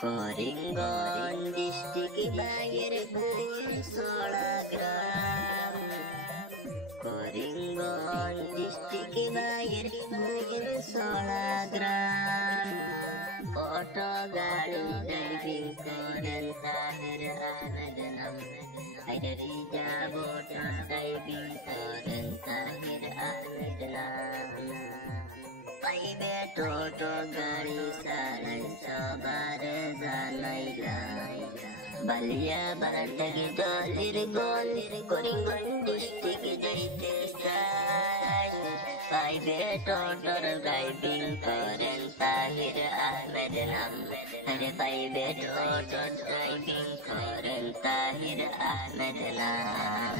Karimganj district বাইয়ের সোলা গ্রাম Karimganj district বাইয়ের সোলা গ্রাম অটো গাড়ি ড্রাইভিং করেন তাহের আহমেদ নাম হায়দারি যাব ড্রাইভিং করেন তাহের আহমেদ নাম পাইবে টোটো গাড়ি চালাই সবার জানাইলাই বালিয়া বারাটাকে দলের গলির করিমগঞ্জ ডিস্ট্রিক্ট যাইতে চাই পাইবে টোটোর ড্রাইভিং করেন তাহির আহমেদ নাম আরে পাইবে টোটোর ড্রাইভিং করেন তাহির আহমেদ নাম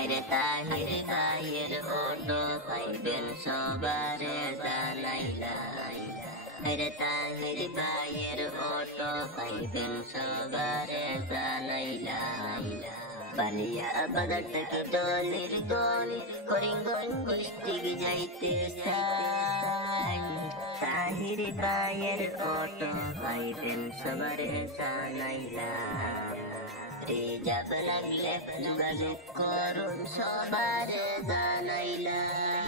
আরে তাহির ভাইয়ের অটো পাইবেন সবার জানাইলাই আরে তাহির ভাইয়ের অটো পাইবেন সবার জানাইলাই বালিয়া বাজার থেকে দলের দল করিমগঞ্জ ডিস্ট্রিক্ট যাইতে চাই তাহির ভাইয়ের অটো পাইবেন সবার জানাইলাই রিজার্ভ লাগলে যোগাযোগ করুন সবার জানাইলাম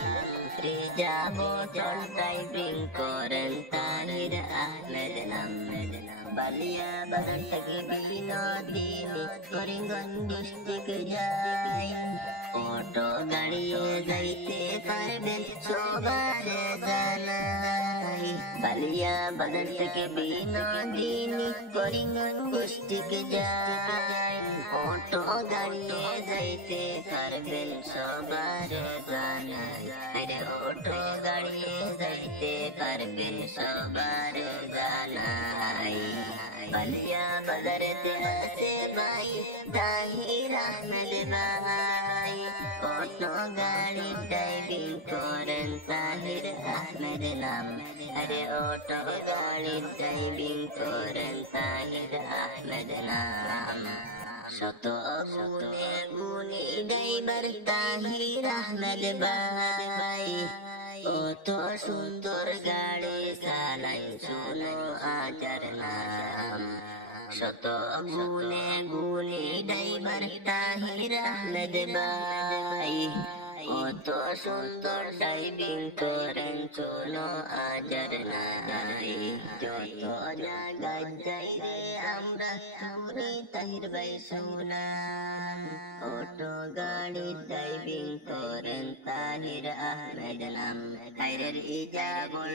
রিজার্ভ অটো ড্রাইভিং করেন তাহির আহমেদ নাম বালিয়া বাজার থেকে বিনোদিনী করিমগঞ্জ ডিস্ট্রিক্ট যাই অটো গাড়িয়ে যাইতে পারবেন সবার জানাই বালিয়া বাজার থেকে বিনোদিনী করিমগঞ্জ ডিস্ট্রিক্ট যাই অটো গাড়িয়ে যাইতে পারবেন সবার জানাই আরে অটো গাড়িয়ে যাইতে পারবেন সবার জানাই বালিয়া বাজারেতে আছে ভাই তাহির আহমেদ ভাই অটো গাড়ি ড্রাইভিং করেন তাহির আহমেদ নাম আরে অটো গাড়ি ড্রাইভিং করেন তাহির আহমেদ নাম শত গুণে গুণী ড্রাইভার তাহির আহমেদ ভাই কত সুন্দর গাড়ি চালাই শোনো আজার নাম শত গুণে গুণী ড্রাইভার তাহির আহমেদ ভাই কত সুন্দর ড্রাইভিং করেন চলো আজার নাই যত জায়গায় যাই রে আমরা শুনি তাহির ভাই সুনাম অটো গাড়ি ড্রাইভিং করেন তাহির আহমেদ নাম হায়রের ইজাবল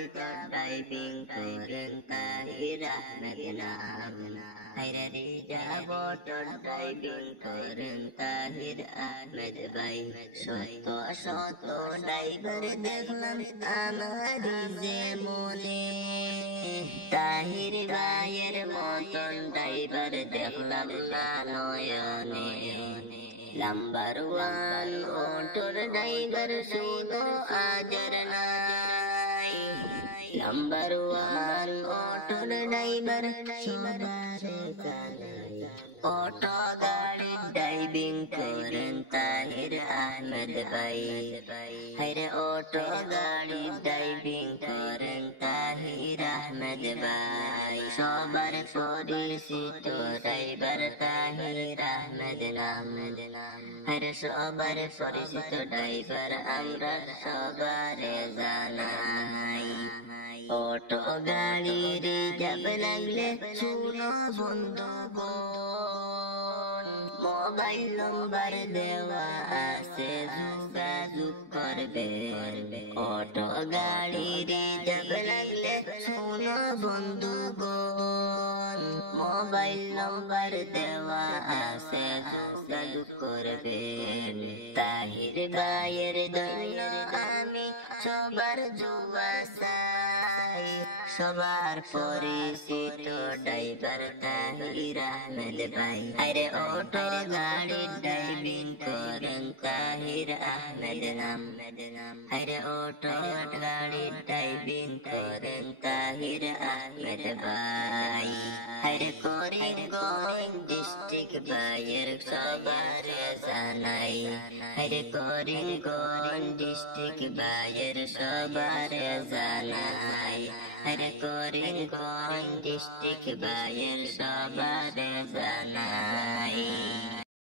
ড্রাইভিং করেন তাহির আহমেদ নাম হায়রের ইজাবল ড্রাইভিং করেন তাহির আহমেদ ভাই সত্য শত ড্রাইভার দেখলাম আমার যে মনে তাহির ভাইয়ের মতন ড্রাইভার দেখলাম না নয়নে নাম্বার ওয়ান অটোর ড্রাইভার শুনো আজার নাই নাম্বার ওয়ান অটোর ড্রাইভার সবার জানাই অটো গাড়ি ড্রাইভিং করেন তাহির আহমেদ ভাই হায়রে অটো গাড়ি ড্রাইভিং করেন তাহির আহমেদ ভাই সবার পরিচিত ড্রাইভার তাহির আহমেদ নাম হায়রে সবার পরিচিত ড্রাইভার আমরা সবার জানাই অটো গাড়ি রিজার্ভ লাগলে শুনো বন্ধুগণ মোবাইল নম্বর দেওয়া আছে যোগাযোগ করবে অটো গাড়ি রিজার্ভ লাগলে শুনো বন্ধুগণ মোবাইল নম্বর দেওয়া আছে যোগাযোগ করবে তাহির ভাইয়ের দৈন্য আমি সবার জুয়া চাই সবার পরিচিত ড্রাইভার তাহির আহমেদ ভাই আরে অটো গাড়ি ড্রাইভিং করেন তাহির আহমেদ নাম আরে অটো গাড়ি ড্রাইভিং করেন তাহির আহমেদ ভাই আরে করিমগঞ্জ ডিস্ট্রিক্ট ভাইয়ের সবার জানাই আরে করিমগঞ্জ ডিস্ট্রিক্ট ভাইয়ের সবার জানাই আর করিমগঞ্জ ডিস্ট্রিক্ট ভাইয়ের সবার জানা